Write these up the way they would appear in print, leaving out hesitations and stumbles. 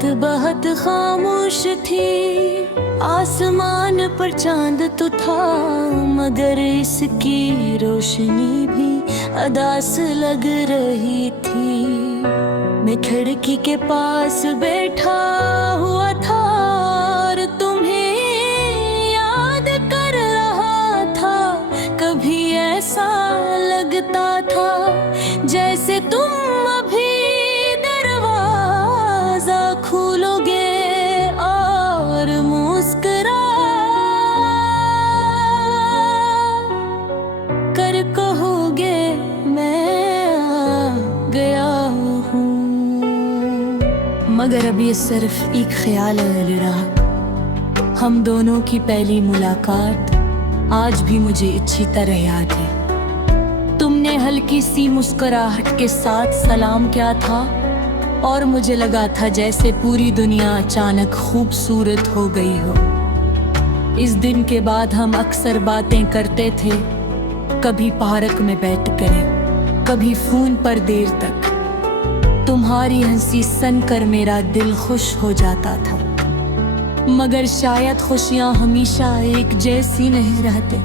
रात बहुत खामोश थी, आसमान पर चांद तो था, मगर इसकी रोशनी भी अदास लग रही थी। मैं खिड़की के पास बैठा हुआ था और तुम्हें याद कर रहा था। कभी ऐसा लगता था जैसे तुम अभी दरवाजा खोलोगे और मुस्कुरा कर कहोगे मैं आ गया हूँ। मगर अब ये सिर्फ एक ख्याल रहा। हम दोनों की पहली मुलाकात आज भी मुझे अच्छी तरह याद है। तुमने हल्की सी मुस्कुराहट के साथ सलाम किया था और मुझे लगा था जैसे पूरी दुनिया अचानक खूबसूरत हो गई हो। इस दिन के बाद हम अक्सर बातें करते थे, कभी पार्क में बैठकर, कभी फोन पर देर तक। तुम्हारी हंसी सुनकर मेरा दिल खुश हो जाता था। मगर शायद खुशियां हमेशा एक जैसी नहीं रहते।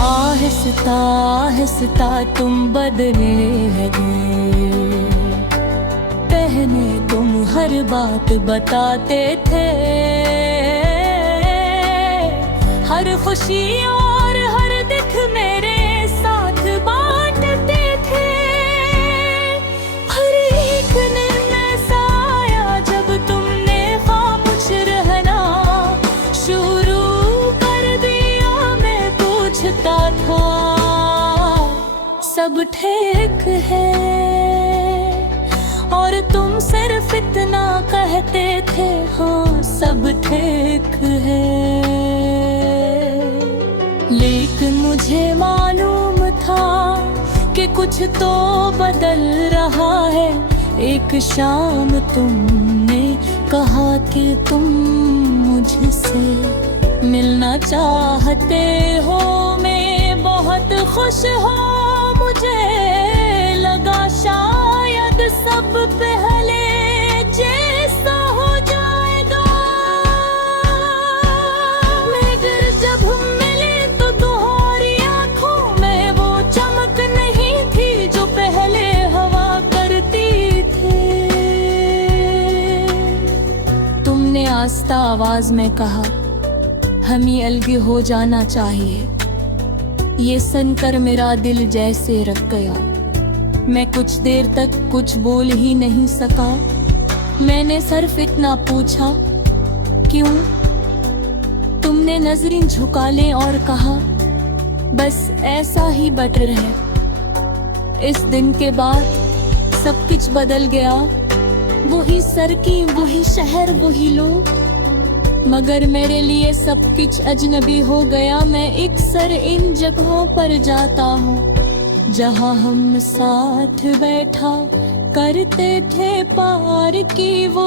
आहिस्ता आहिस्ता तुम बदलने लगे। पहले तुम हर बात बताते थे, हर खुशी और हर दुख मेरे साथ बांटते थे। हर एक दिन ऐसा आया जब तुमने खामोश रहना शुरू कर दिया। मैं पूछता था सब ठीक है, और तुम सिर्फ इतना कहते थे हाँ सब ठीक है। लेकिन मुझे मालूम था कि कुछ तो बदल रहा है। एक शाम तुमने कहा कि तुम मुझसे मिलना चाहते हो। मैं बहुत खुश हूँ, मुझे लगा शायद सब पहले जैसा हो जाएगा। मगर जब हम मिले तो तुम्हारी आंखों में वो चमक नहीं थी जो पहले हवा करती थी। तुमने आस्ता आवाज में कहा हमें अलग हो जाना चाहिए। ये सुनकर मेरा दिल जैसे रख गया। मैं कुछ देर तक कुछ बोल ही नहीं सका। मैंने सिर्फ इतना पूछा क्यों? तुमने नजरें झुका ले और कहा बस ऐसा ही बेटर है। इस दिन के बाद सब कुछ बदल गया। वही सड़कें, वही शहर, वही लोग, मगर मेरे लिए सब कुछ अजनबी हो गया। मैं अक्सर इन जगहों पर जाता हूँ जहाँ हम साथ बैठा करते थे पार की वो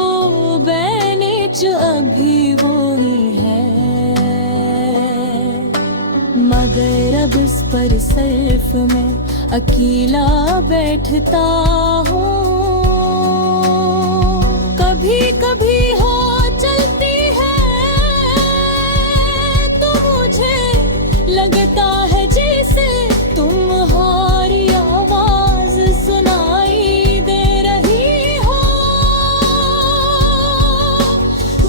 बहने जो अभी वो ही है। मगर अब इस पर सिर्फ मैं अकेला बैठता हूँ। कभी कभी हो चलती है तो मुझे लगता है जैसे तुम्हारी आवाज सुनाई दे रही हो।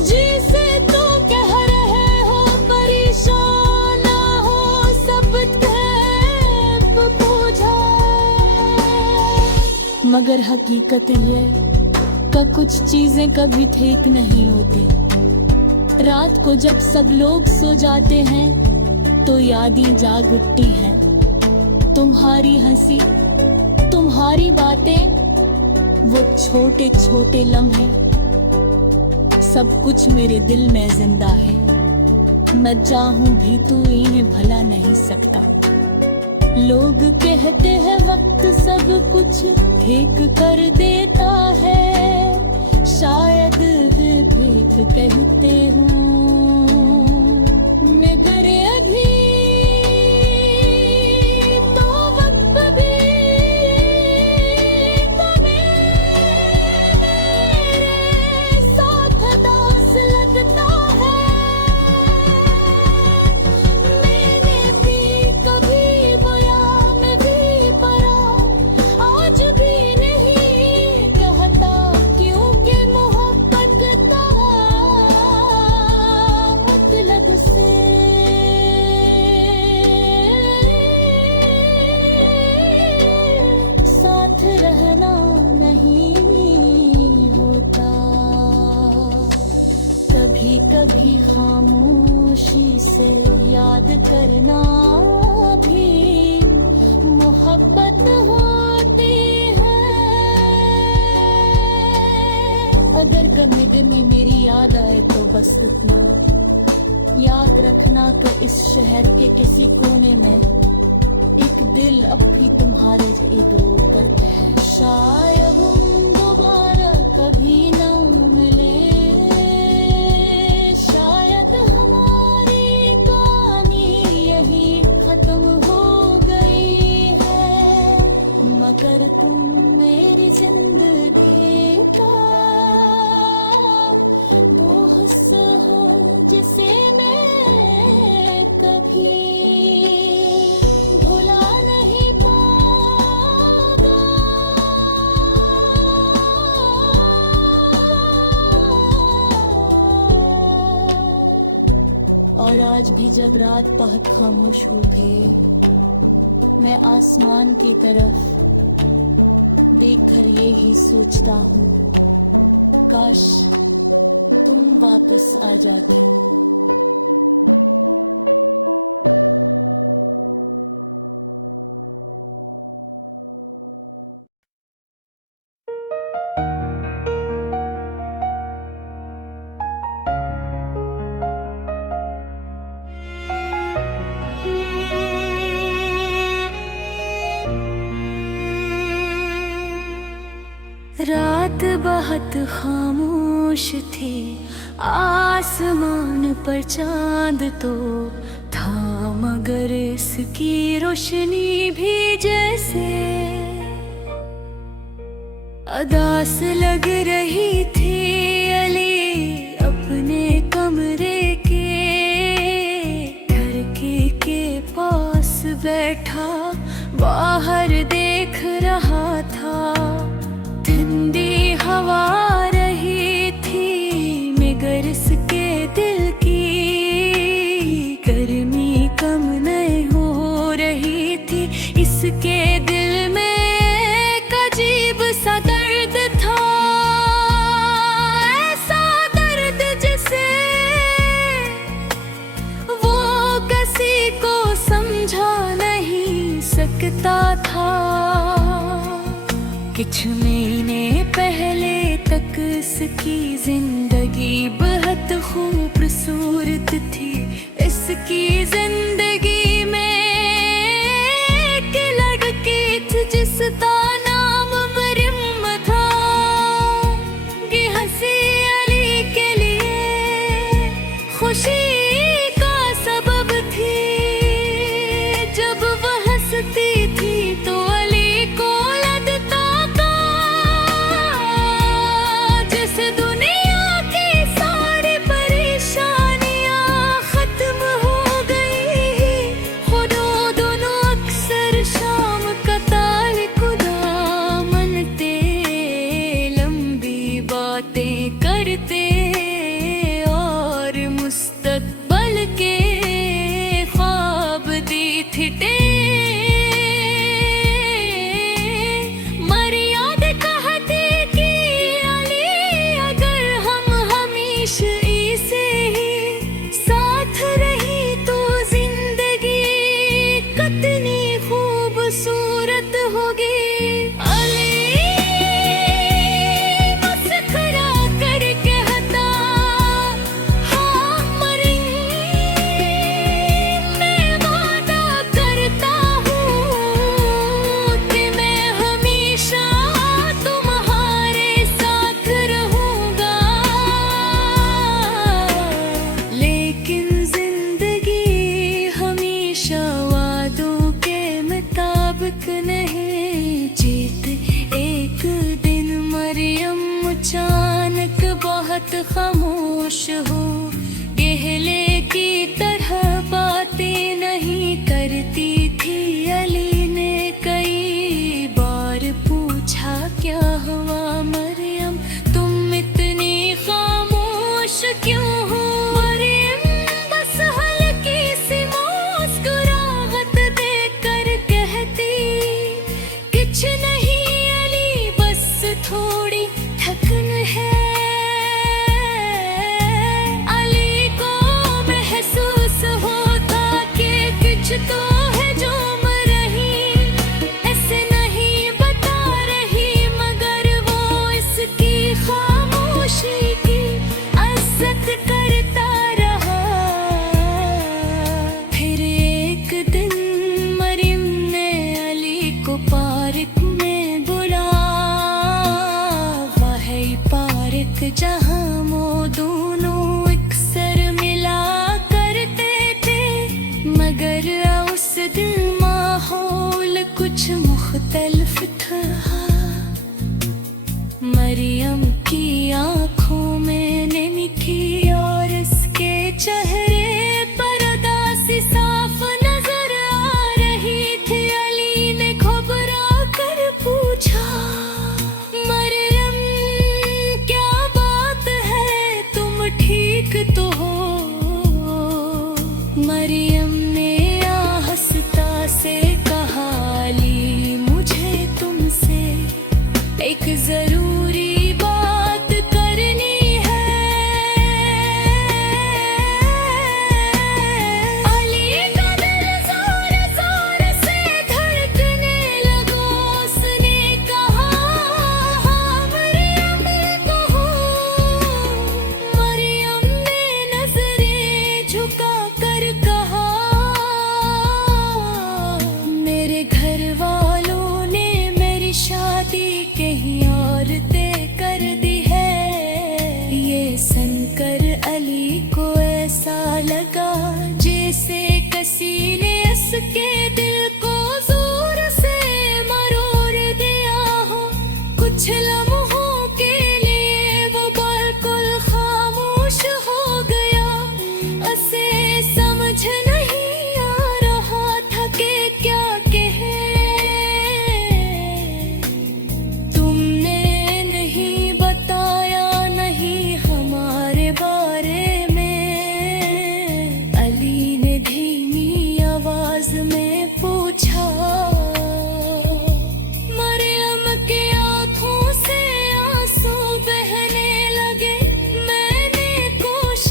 जिसे तो कह रहे हो परेशान ना हो, सब कैप पूछा। मगर हकीकत ये का कुछ चीजें कभी ठीक नहीं होती। रात को जब सब लोग सो जाते हैं तो यादें जाग उठती हैं। तुम्हारी हंसी, तुम्हारी बातें, वो छोटे छोटे लम्हे, सब कुछ मेरे दिल में जिंदा है। मैं चाहूं भी तो इन्हें भला नहीं सकता। लोग कहते हैं वक्त सब कुछ ठीक कर देता है। शायद वे ठीक कहते हूँ, मगर अभी तो वक्त भी तो मेरे कभी खामोशी से याद करना भी मोहब्बत होती है। अगर गमे गमे मेरी याद आए तो बस इतना याद रखना कि इस शहर के किसी कोने में एक दिल अब भी तुम्हारे लिए दो करता है। शायद हम दोबारा कभी न मिले, शायद हमारी कहानी यही खत्म हो गई है, मगर तुम मेरी जिंदगी का वो हिस्सा हो जिसे मैं कभी और आज भी जब रात बहुत खामोश होती मैं आसमान की तरफ देखकर ये ही सोचता हूँ, काश तुम वापस आ जाते। रात बहुत खामोश थी, आसमान पर चांद तो था, मगर इसकी रोशनी भी जैसे अदास लग रही थी। अली अपने कमरे के खिड़की के पास बैठा बाहर देख रहा था। ठंडी हवा रही थी मगर इसके दिल की गर्मी कम नहीं हो रही थी। इसके दिल में एक अजीब सा दर्द था, ऐसा दर्द जिसे वो किसी को समझा नहीं सकता था। कुछ महीने पहले तक इसकी जिंदगी बहुत खूबसूरत थी। इसकी जिंदगी में एक लड़की थी जिसका नाम मरियम था। ये हंसी अली के लिए खुशी का सबब थी। जब वह हंसती थी तो अली को दुनिया की सारी परेशानियां खत्म हो गई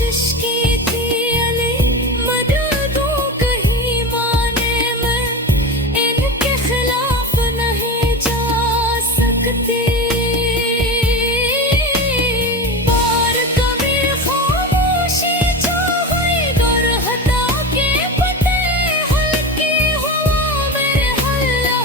कोशिश की थी अली मदद दूं कहीं माने मैं इनके खिलाफ नहीं जा सकती बार कभी खामोशी जो हुई गर हटा के पते हल्की हुआ मेरे हल्ला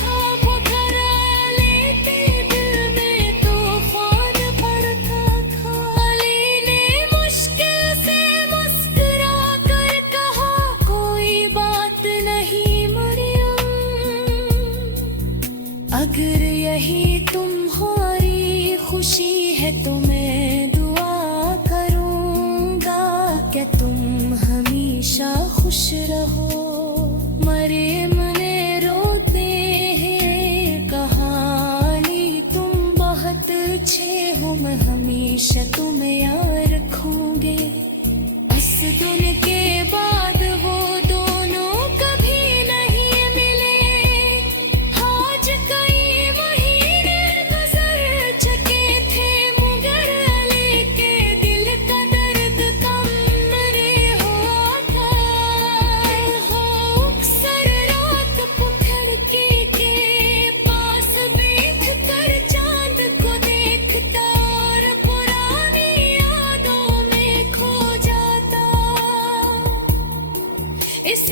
था मगर अली के दिल में तूफान भरता था अली ने मुश्किल से मुस्कुरा कर कहा कोई बात नहीं मरियम अगर यही तुम्हारी खुशी है तो मैं दुआ करूंगा क्या तुम हमेशा खुश रहो मरियम ने रोते हैं कहानी तुम बहुत अच्छे हो मैं हमेशा तुम्हें याद रखूंगी असदुन के बाद वो दोनों कभी नहीं मिले आज कई महीने गुजर चुके थे मगर अली के दिल का दर्द कम नहीं हुआ था अक्सर रात को खिड़की के पास बैठ कर चांद को देखता और पुरानी यादों में खो जाता इस